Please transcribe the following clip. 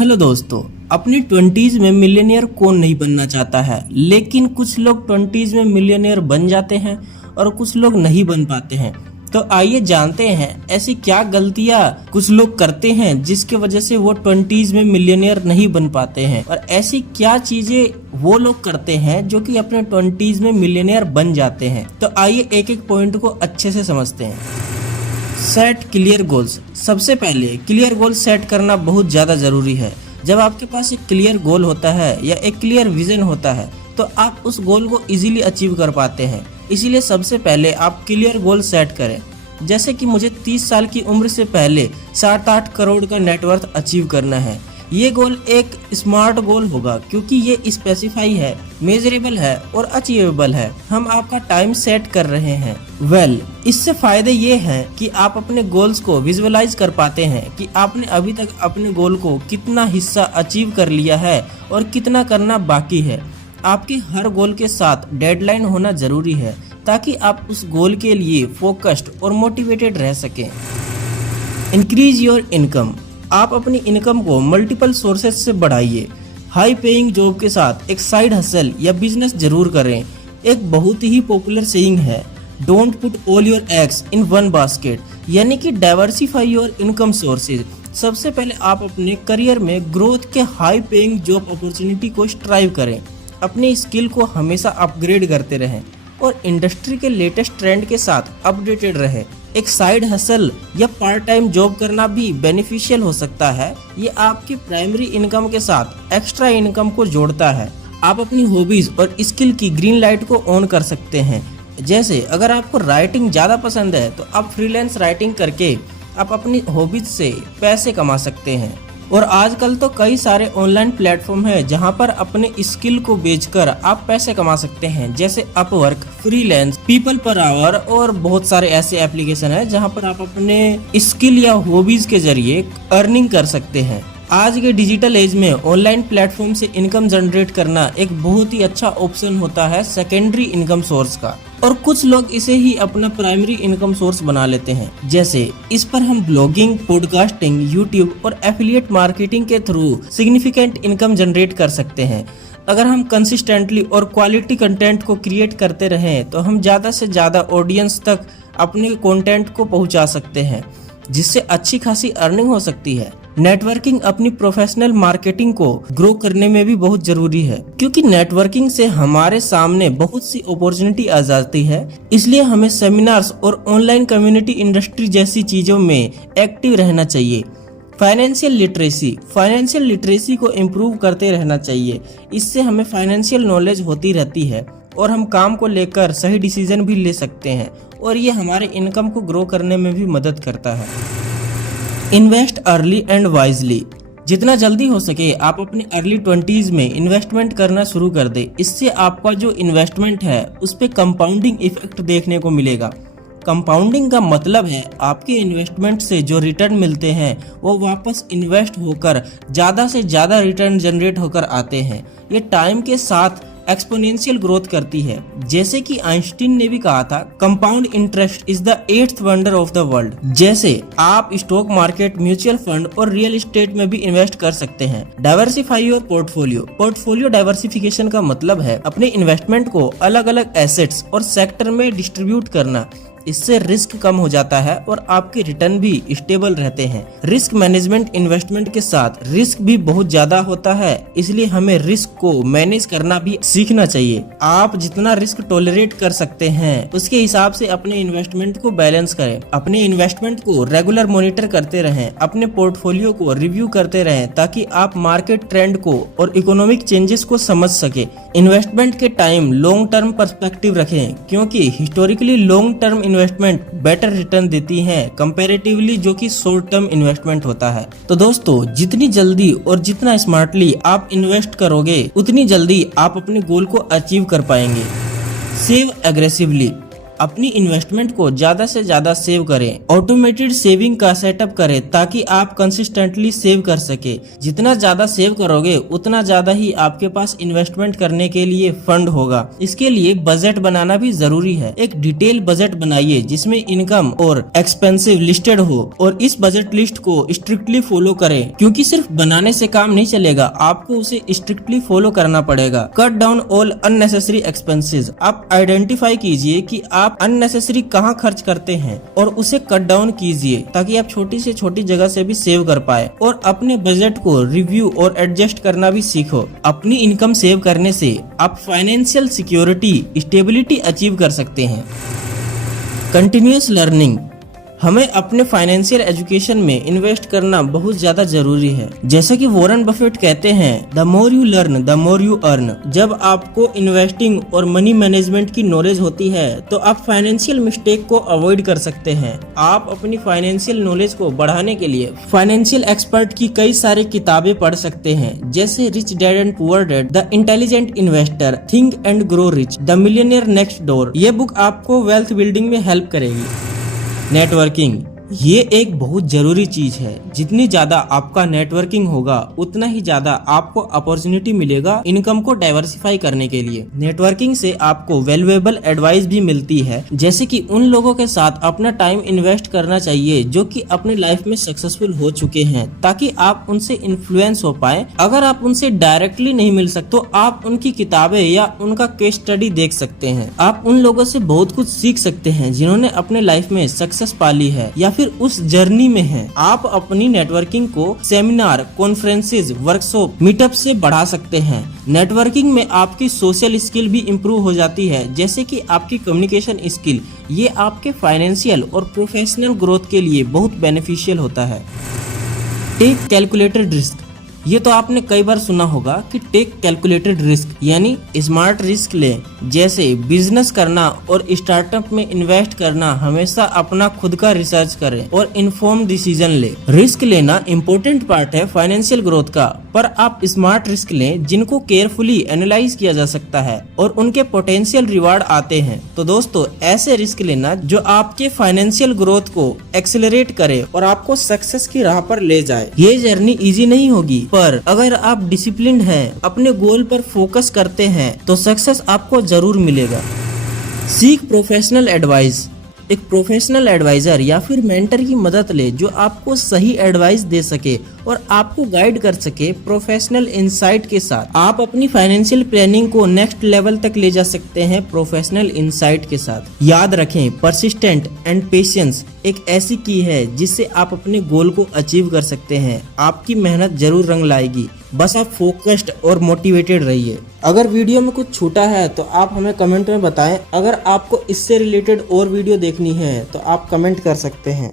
Hello दोस्तों, अपनी 20s में मिलियनेयर कौन नहीं बनना चाहता है। लेकिन कुछ लोग 20s में मिलियनेयर बन जाते हैं और कुछ लोग नहीं बन पाते हैं। तो आइए जानते हैं ऐसी क्या गलतियां कुछ लोग करते हैं जिसकी वजह से वो 20s में मिलियनेयर नहीं बन पाते हैं, और ऐसी क्या चीजें वो लोग करते हैं जो कि अपने 20s में मिलियनेयर बन जाते हैं। तो आइए एक एक पॉइंट को अच्छे से समझते हैं। Set clear goals. सबसे पहले क्लियर गोल सेट करना बहुत ज़्यादा ज़रूरी है। जब आपके पास एक क्लियर गोल होता है या एक क्लियर विजन होता है तो आप उस गोल को इजीली अचीव कर पाते हैं। इसीलिए सबसे पहले आप क्लियर गोल सेट करें। जैसे कि मुझे 30 साल की उम्र से पहले 7-8 करोड़ का नेटवर्थ अचीव करना है। ये गोल एक स्मार्ट गोल होगा क्योंकि ये स्पेसिफाई है, मेजरेबल है और अचीवेबल है। हम आपका टाइम सेट कर रहे हैं। इससे फायदे ये हैं कि आप अपने गोल्स को विजुअलाइज कर पाते हैं कि आपने अभी तक अपने गोल को कितना हिस्सा अचीव कर लिया है और कितना करना बाकी है। आपके हर गोल के साथ डेडलाइन होना जरूरी है ताकि आप उस गोल के लिए फोकस्ड और मोटिवेटेड रह सकें। Increase your income. आप अपनी इनकम को मल्टीपल सोर्सेज से बढ़ाइए। हाई पेइंग जॉब के साथ एक साइड हसल या बिजनेस जरूर करें। एक बहुत ही पॉपुलर सेइंग है, don't put all your eggs in one basket, यानी कि डाइवर्सिफाई योर इनकम सोर्सेज। सबसे पहले आप अपने करियर में ग्रोथ के हाई पेइंग जॉब अपॉर्चुनिटी को स्ट्राइव करें। अपनी स्किल को हमेशा अपग्रेड करते रहें और इंडस्ट्री के लेटेस्ट ट्रेंड के साथ अपडेटेड रहें। एक साइड हसल या पार्ट टाइम जॉब करना भी बेनिफिशियल हो सकता है। ये आपकी प्राइमरी इनकम के साथ एक्स्ट्रा इनकम को जोड़ता है। आप अपनी हॉबीज और स्किल की ग्रीन लाइट को ऑन कर सकते हैं। जैसे अगर आपको राइटिंग ज़्यादा पसंद है तो आप फ्रीलांस राइटिंग करके आप अपनी हॉबीज से पैसे कमा सकते हैं। और आजकल तो कई सारे ऑनलाइन प्लेटफॉर्म हैं जहां पर अपने स्किल को बेचकर आप पैसे कमा सकते हैं, जैसे Upwork, freelance, people per hour और बहुत सारे ऐसे एप्लीकेशन हैं जहां पर आप अपने स्किल या हॉबीज के जरिए अर्निंग कर सकते हैं। आज के डिजिटल एज में ऑनलाइन प्लेटफॉर्म से इनकम जनरेट करना एक बहुत ही अच्छा ऑप्शन होता है सेकेंडरी इनकम सोर्स का, और कुछ लोग इसे ही अपना प्राइमरी इनकम सोर्स बना लेते हैं। जैसे इस पर हम ब्लॉगिंग, पॉडकास्टिंग, यूट्यूब और एफिलिएट मार्केटिंग के थ्रू सिग्निफिकेंट इनकम जनरेट कर सकते हैं। अगर हम कंसिस्टेंटली और क्वालिटी कंटेंट को क्रिएट करते रहें तो हम ज़्यादा से ज़्यादा ऑडियंस तक अपने कंटेंट को पहुंचा सकते हैं, जिससे अच्छी खासी अर्निंग हो सकती है। नेटवर्किंग अपनी प्रोफेशनल मार्केटिंग को ग्रो करने में भी बहुत जरूरी है, क्योंकि नेटवर्किंग से हमारे सामने बहुत सी अपॉर्चुनिटी आ जाती है। इसलिए हमें सेमिनार्स और ऑनलाइन कम्युनिटी इंडस्ट्री जैसी चीजों में एक्टिव रहना चाहिए। फाइनेंशियल लिटरेसी को इम्प्रूव करते रहना चाहिए। इससे हमें फाइनेंशियल नॉलेज होती रहती है और हम काम को लेकर सही डिसीजन भी ले सकते हैं, और ये हमारे इनकम को ग्रो करने में भी मदद करता है। Invest early and wisely. जितना जल्दी हो सके आप अपने अर्ली 20s में इन्वेस्टमेंट करना शुरू कर दे। इससे आपका जो इन्वेस्टमेंट है उस पे कंपाउंडिंग इफेक्ट देखने को मिलेगा। कंपाउंडिंग का मतलब है आपके इन्वेस्टमेंट से जो रिटर्न मिलते हैं वो वापस इन्वेस्ट होकर ज़्यादा से ज़्यादा रिटर्न जनरेट होकर आते हैं। ये टाइम के साथ एक्सपोनेंशियल ग्रोथ करती है। जैसे कि आइंस्टीन ने भी कहा था, compound interest is the 8th wonder of the world. जैसे आप स्टॉक मार्केट, म्यूचुअल फंड और रियल एस्टेट में भी इन्वेस्ट कर सकते हैं। डाइवर्सिफाई योर पोर्टफोलियो डाइवर्सिफिकेशन का मतलब है अपने इन्वेस्टमेंट को अलग अलग एसेट्स और सेक्टर में डिस्ट्रीब्यूट करना। इससे रिस्क कम हो जाता है और आपके रिटर्न भी स्टेबल रहते हैं। रिस्क मैनेजमेंट इन्वेस्टमेंट के साथ रिस्क भी बहुत ज्यादा होता है, इसलिए हमें रिस्क को मैनेज करना भी सीखना चाहिए। आप जितना रिस्क टॉलरेट कर सकते हैं उसके हिसाब से अपने इन्वेस्टमेंट को बैलेंस करें। अपने इन्वेस्टमेंट को रेगुलर मॉनिटर करते रहें, अपने पोर्टफोलियो को रिव्यू करते रहें ताकि आप मार्केट ट्रेंड को और इकोनॉमिक चेंजेस को समझ सके। इन्वेस्टमेंट के टाइम लॉन्ग टर्म पर्सपेक्टिव रखें, क्योंकि historically long term investment better return देती हैं कंपैरेटिवली जो कि शॉर्ट टर्म इन्वेस्टमेंट होता है। तो दोस्तों, जितनी जल्दी और जितना स्मार्टली आप इन्वेस्ट करोगे उतनी जल्दी आप अपने गोल को अचीव कर पाएंगे। Save aggressively. अपनी इन्वेस्टमेंट को ज्यादा से ज्यादा सेव करें। ऑटोमेटेड सेविंग का सेटअप करें ताकि आप कंसिस्टेंटली सेव कर सके। जितना ज्यादा सेव करोगे उतना ज्यादा ही आपके पास इन्वेस्टमेंट करने के लिए फंड होगा। इसके लिए बजट बनाना भी जरूरी है। एक डिटेल बजट बनाइए जिसमें इनकम और एक्सपेंसिव लिस्टेड हो और इस बजट लिस्ट को स्ट्रिक्टली फॉलो करें, क्योंकि सिर्फ बनाने से काम नहीं चलेगा, आपको उसे स्ट्रिक्टली फॉलो करना पड़ेगा। Cut down all unnecessary expenses. आप आइडेंटिफाई कीजिए कि आप अननेसेसरी कहां खर्च करते हैं और उसे कट डाउन कीजिए ताकि आप छोटी से छोटी जगह से भी सेव कर पाए। और अपने बजट को रिव्यू और एडजस्ट करना भी सीखो। अपनी इनकम सेव करने से आप फाइनेंशियल सिक्योरिटी, स्टेबिलिटी अचीव कर सकते हैं। Continuous learning. हमें अपने फाइनेंशियल एजुकेशन में इन्वेस्ट करना बहुत ज्यादा जरूरी है। जैसा कि वॉरेन बफेट कहते हैं, the more you learn the more you earn. जब आपको इन्वेस्टिंग और मनी मैनेजमेंट की नॉलेज होती है तो आप फाइनेंशियल मिस्टेक को अवॉइड कर सकते हैं। आप अपनी फाइनेंशियल नॉलेज को बढ़ाने के लिए फाइनेंशियल एक्सपर्ट की कई सारी किताबें पढ़ सकते हैं, जैसे rich dad and poor dad, the intelligent investor, think and grow rich, the millionaire next door. ये बुक आपको वेल्थ बिल्डिंग में हेल्प करेगी। नेटवर्किंग, ये एक बहुत जरूरी चीज है। जितनी ज्यादा आपका नेटवर्किंग होगा उतना ही ज्यादा आपको अपॉर्चुनिटी मिलेगा इनकम को डाइवर्सिफाई करने के लिए। नेटवर्किंग से आपको वैल्यूएबल एडवाइस भी मिलती है, जैसे कि उन लोगों के साथ अपना टाइम इन्वेस्ट करना चाहिए जो कि अपनी लाइफ में सक्सेसफुल हो चुके हैं, ताकि आप उनसे इन्फ्लुएंस हो पाए। अगर आप उनसे डायरेक्टली नहीं मिल सकते तो आप उनकी किताबें या उनका केस स्टडी देख सकते हैं। आप उन लोगों से बहुत कुछ सीख सकते हैं जिन्होंने अपने लाइफ में सक्सेस पाली है या फिर उस जर्नी में है। आप अपनी नेटवर्किंग को सेमिनार, कॉन्फ्रेंसेस, वर्कशॉप, मीटअप से बढ़ा सकते हैं। नेटवर्किंग में आपकी सोशल स्किल भी इम्प्रूव हो जाती है, जैसे कि आपकी कम्युनिकेशन स्किल। ये आपके फाइनेंशियल और प्रोफेशनल ग्रोथ के लिए बहुत बेनिफिशियल होता है। Take calculated risk. ये तो आपने कई बार सुना होगा कि टेक कैलकुलेटेड रिस्क यानी स्मार्ट रिस्क लें। जैसे बिजनेस करना और स्टार्टअप में इन्वेस्ट करना, हमेशा अपना खुद का रिसर्च करें और इन्फॉर्म डिसीजन ले। रिस्क लेना इम्पोर्टेंट पार्ट है फाइनेंशियल ग्रोथ का, पर आप स्मार्ट रिस्क लें जिनको केयरफुली एनालाइज किया जा सकता है और उनके पोटेंशियल रिवार्ड आते हैं। तो दोस्तों, ऐसे रिस्क लेना जो आपके फाइनेंशियल ग्रोथ को एक्सेलरेट करे और आपको सक्सेस की राह पर ले जाए। ये जर्नी इजी नहीं होगी, पर अगर आप डिसिप्लिन्ड हैं, अपने गोल पर फोकस करते हैं तो सक्सेस आपको जरूर मिलेगा। सीख प्रोफेशनल एडवाइस। एक प्रोफेशनल एडवाइजर या फिर मेंटर की मदद ले जो आपको सही एडवाइस दे सके और आपको गाइड कर सके प्रोफेशनल इंसाइट के साथ। आप अपनी फाइनेंशियल प्लानिंग को नेक्स्ट लेवल तक ले जा सकते हैं प्रोफेशनल इंसाइट के साथ। याद रखें, परसिस्टेंट एंड पेशेंस एक ऐसी की है जिससे आप अपने गोल को अचीव कर सकते हैं। आपकी मेहनत जरूर रंग लाएगी, बस आप फोकस्ड और मोटिवेटेड रहिए। अगर वीडियो में कुछ छूटा है तो आप हमें कमेंट में बताएं। अगर आपको इससे रिलेटेड और वीडियो देखनी है तो आप कमेंट कर सकते हैं।